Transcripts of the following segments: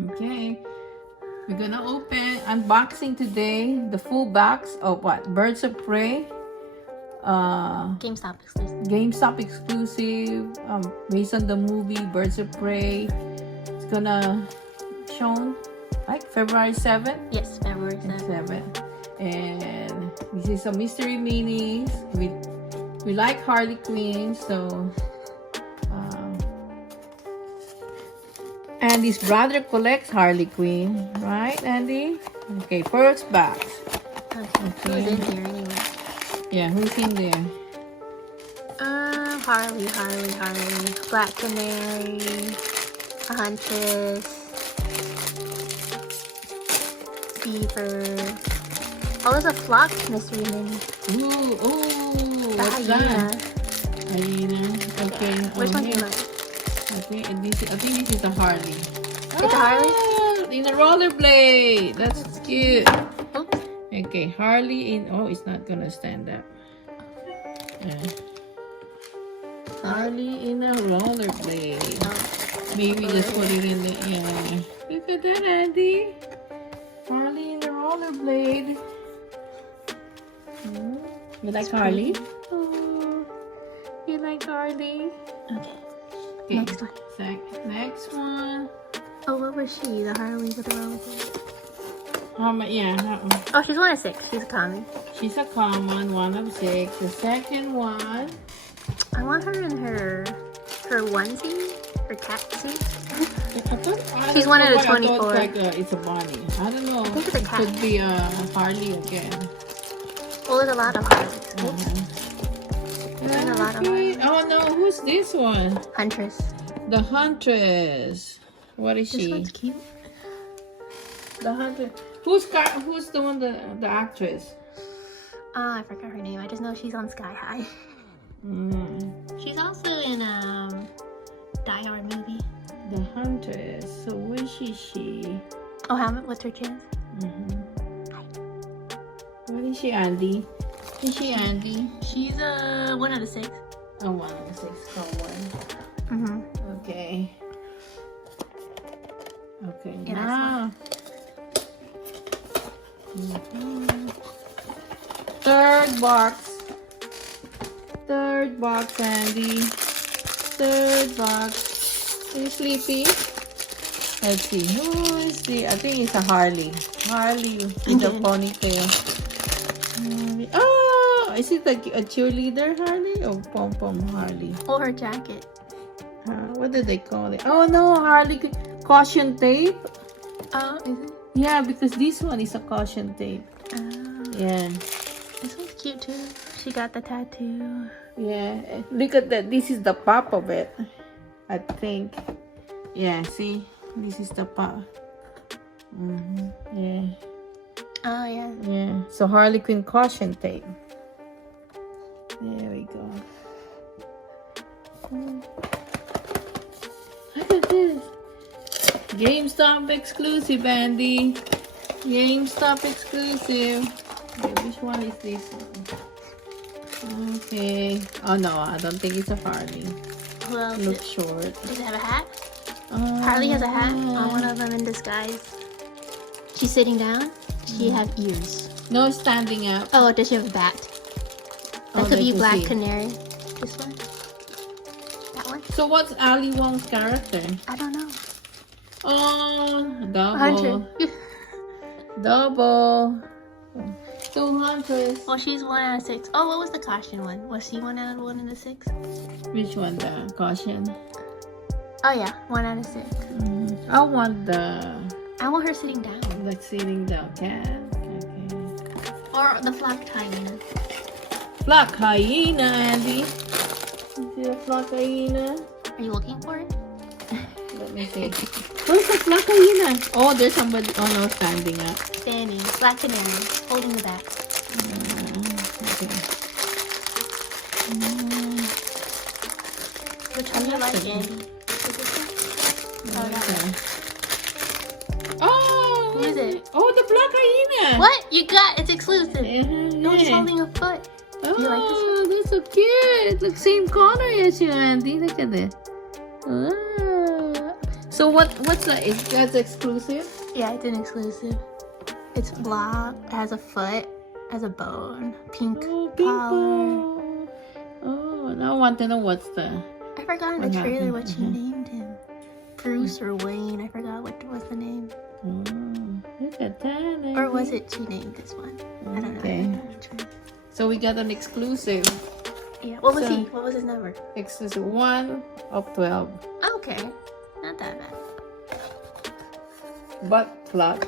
Okay. We're gonna open unboxing today the full box of what? Birds of Prey. GameStop exclusive. GameStop exclusive. Based on the movie Birds of Prey. It's gonna shown like February 7th. Yes, February 7th. And this is a mystery minis. We like Harley Quinn, so Andy's brother collects Harley Quinn, right, Andy? Okay, first box. Who's in here anyway? Yeah, who's in there? Harley, Black Canary, a Huntress, Beaver. Oh, there's a Flock mystery mini. Ooh, The what's hyena. that? Hyena. Okay. Which one do you here. like? Okay, and this, I think this is a Harley. It's a Harley? In a rollerblade. That's cute. Oops. Okay, Harley in. Oh, it's not gonna stand up. Harley in a rollerblade. Maybe just put it in the air. Look at that, Andy. Harley in a rollerblade. You like Harley? Oh, you like Harley? Okay. Next one. Next one. Oh, what was she? The Harley with the rollerblade. How much? Yeah, that one. Oh, she's 1 of 6. She's a common. She's a common, 1 of 6. The second one. I want her in her onesie, her cat suit. She's 1 out of 24. Like it's a bunny. I don't know. I think it's a cat. Could be a Harley again. Well, there's a lot of Harleys. There's a lot of Harleys. Oh no, who's this one? Huntress. The Huntress. What is This she? one's cute. The Huntress. Who's the one? The actress? I forgot her name. I just know she's on Sky High. She's also in Die Hard movie. The Huntress. So which is she? Oh, what's her chance? What is she, Andy? Is she Andy? She's 1 out of 6. Oh, 1 of the 6 common. Okay. Okay. Yeah, Now. Third box, Andy. Third box. Are you sleepy? Let's see. Who is the? I think it's a Harley. Harley with a ponytail. Oh, is it a cheerleader Harley or pom pom Harley? Oh, her jacket. What do they call it? Oh no, Harley caution tape. Oh, is it? Yeah, because this one is a caution tape. Yeah. This one's cute too. She got the tattoo. Yeah. Look at that. This is the pop of it. I think. Yeah. See, this is the pop. Yeah. Oh yeah. Yeah. So Harley Quinn caution tape. There we go. Look at this. GameStop exclusive, Andy. GameStop exclusive. Okay, which one is this one? Okay. Oh no, I don't think it's a Harley. Who else? Looks short. Does it have a hat? Harley has a hat on one of them in disguise. She's sitting down. She has ears. No, standing up. Oh, does she have a bat? That Oh, could be let me Black see. Canary. This one? That one? So what's Ali Wong's character? I don't know. Oh, double. Hunter. Double. 200. Well, she's 1 out of 6. Oh, what was the caution one? Was she 1 out of 1 in the 6? Which one? The caution? Oh yeah, 1 out of 6. I want the I want her sitting down. like sitting down cat. Okay. Or the flock hyena. Black hyena, Andy. Is it a black hyena? Are you looking for it? Let me see. Where's the black hyena? Oh, there's somebody. Oh no, standing up. Standing. Black Canary. Holding the bat. Okay. Which one do you like, Andy? Oh, that one. Oh, Who is it? Oh, the black hyena. What? You got it's exclusive. No, he's Yeah. holding a foot. Oh, You like this one? that's so cute. It looks same color as you, Andy. Look at this. So what's that? Is that exclusive? Yeah, it's an exclusive. It's block, it has a foot, has a bone, pink Oh, collar. people. Oh, now I want to know what's the. I forgot in the What trailer happened? what she named him. Bruce or Wayne, I forgot what was the name. Oh, look at that. Or was it she named this one? I don't know. I Okay. don't know which one. So we got an exclusive. Yeah. What was So- he? What was his number? Exclusive 1 of 12. Okay. Not that bad. Butt plug.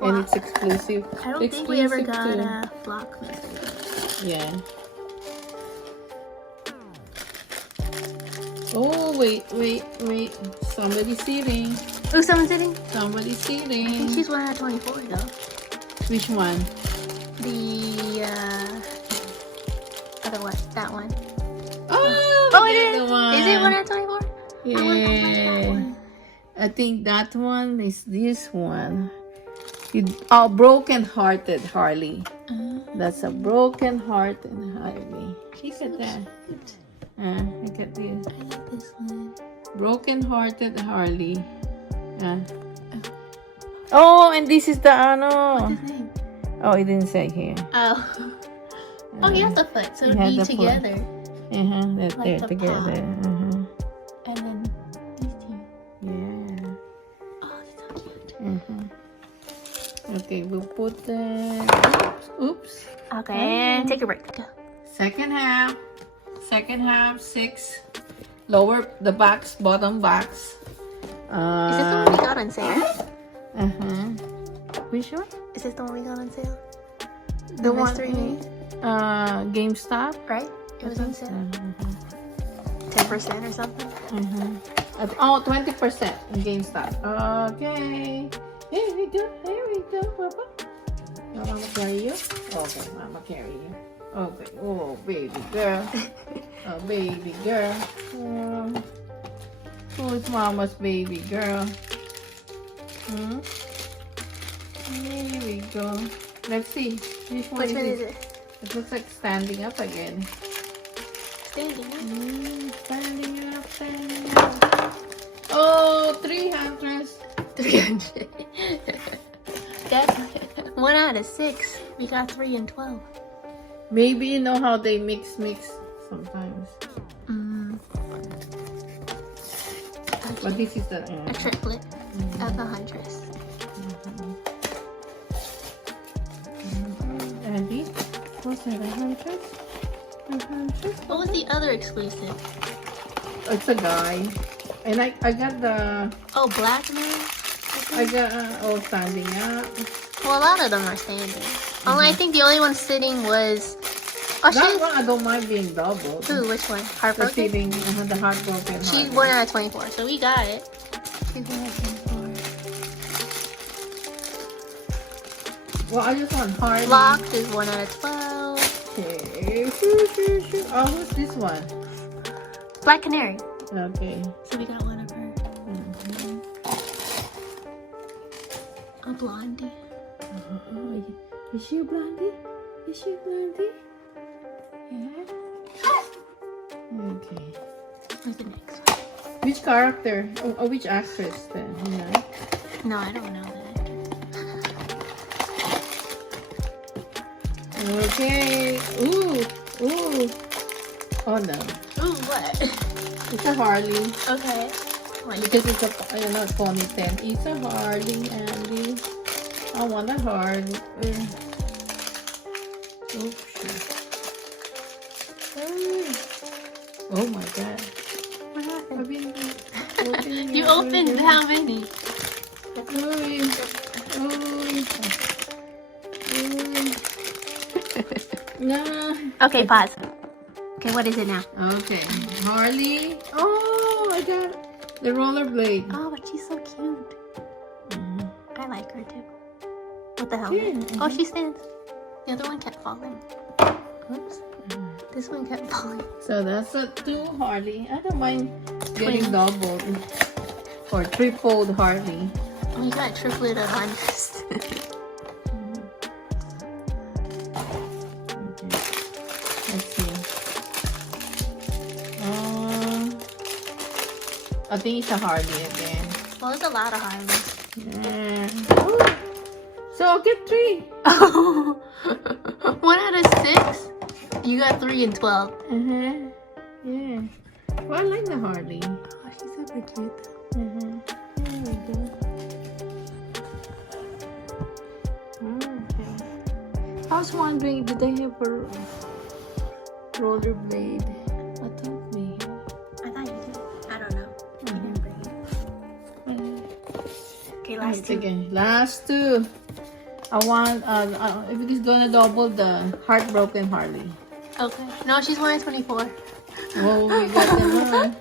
And Wow. it's exclusive. I don't think we ever Exclusive got to- a block message. Yeah. Oh, wait. Somebody's sitting. Oh, someone's sitting? Somebody's I think sitting. she's 1 out of 24 though. Which one? The other one. That one. Oh, Oh, it that's is. the one. Is it 1 out of 24? Yeah. I think that one is this one. Oh, broken-hearted Harley. That's a broken-hearted Harley. Look at that. Look at this. I like this one. Broken-hearted Harley. Oh, and this is the ano. What's his name? Oh, it didn't say here. Oh. Oh, he has the foot, so He it'd has be the foot. together. They're Like the together. And then these two. Yeah. Oh, that's so cute. Okay, we'll put the. Oops. Okay, and take a break. Go. Second half. 6. Lower the box, bottom box. Is this the one we got on sale? Which one? Is this the one we got on sale? The one. Mystery Game? GameStop. Right? It was on sale. 10% or something? Oh, 20% in GameStop. Okay. Here we go. Papa. Mama carry you? Okay, Mama carry you. Okay. Oh, baby girl. Oh, baby girl. Who's Mama's baby girl? Here we go. Let's see. Which one Which one is it? it? It looks like standing up again. Standing up. Standing up. Oh, 300. 300. That's 1 out of 6. We got 3 and 12. Maybe you know how they mix sometimes. But this is the A triplet of the Huntress. and this. What's that? 100? 100? What was the other exclusive? It's a guy, and I got the Oh, Black Man? I got standing up. Well, a lot of them are standing. Only I think the only one sitting was. Oh, That she's. one I don't mind being doubled. Ooh, which one? The Heartbroken? feeling, the heartbroken. She's heart. 1 out of 24, so we got it. She's 1 out of 24. Well, I just want Harley. Locked is 1 out of 12. Okay. Shoot. Oh, who's this one? Black Canary. Okay. So we got 1 of her. A blondie. Oh, is she a blondie? Is she a blondie? Yeah. Okay. What's the next one? Which character? Oh, which actress then? Yeah. No, I don't know that. Okay. Ooh. Oh no. Ooh, what? It's a Harley. Okay. Because it's a ponytail. It's a Harley, Andy. I want a Harley. Oops. Oh my god. What happened? I've been opening You it opened already. how many? No. Okay, pause. Okay, what is it now? Okay. Harley. Oh, I got the rollerblade. Oh, but she's so cute. I like her too. What the hell? Yeah, Oh, she stands. The other one kept falling. Oops. This one kept falling. So that's a 2 Harley. I don't mind getting doubled or tripled Harley. Oh, you got triplet of Huntress. Let's see. I think it's a Harley again. Well, there's a lot of Harleys. Yeah. Ooh. So I'll get 3. 1 out of 6? You got 3 and 12. Yeah. Well, I like the Harley. Oh, she's super cute. There we go. Okay. I was wondering, did they have a rollerblade? I thought they had. I thought you did. I don't know. You didn't bring it. Okay, last 2. Again, last 2. I want, if it's gonna double the Heartbroken Harley. Okay. No, she's wearing 24. Oh, we got them on.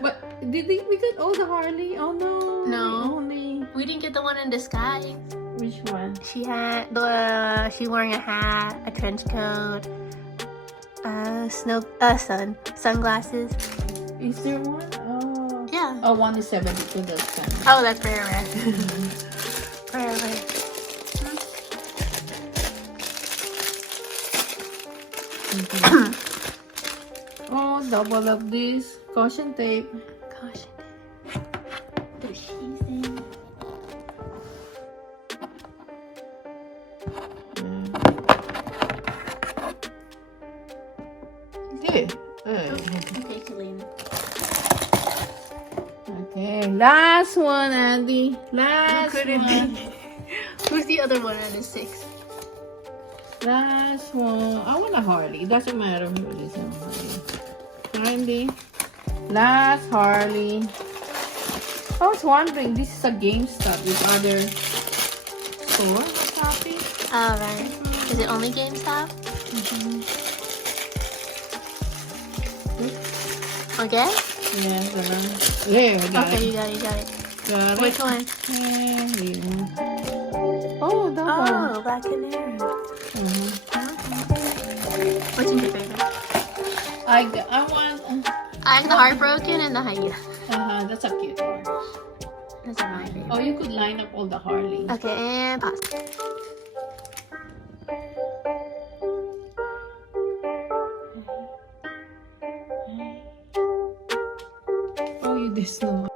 But we got all the Harley? Oh no. No. Only. We didn't get the one in disguise. Which one? She's wearing a hat, a trench coat, sunglasses. Is there one? Oh. Yeah. Oh, one is 72. That's kind of. Oh, that's very rare. Very rare. Oh, double of this. Caution tape. Gosh. The she's in. Hey. Okay, Kalina. Okay, last one, Andy. Last one. Who's the other one out of 6? Last one. I want a Harley. It doesn't matter who it is. Harley. Last Harley. I was wondering, this is a GameStop with other store or something. Oh, right. Is it only GameStop? Okay? Yeah, the one. There, we got Okay, it. you got it. Got Which it. one? Yeah, yeah. Oh, that one. Oh, Black Canary. Which is your favorite? I want. I like the Heartbroken and the Hyena. That's a cute one. Those are my favorite. Oh, you could line up all the Harleys. Okay, and pause. Oh, you this no.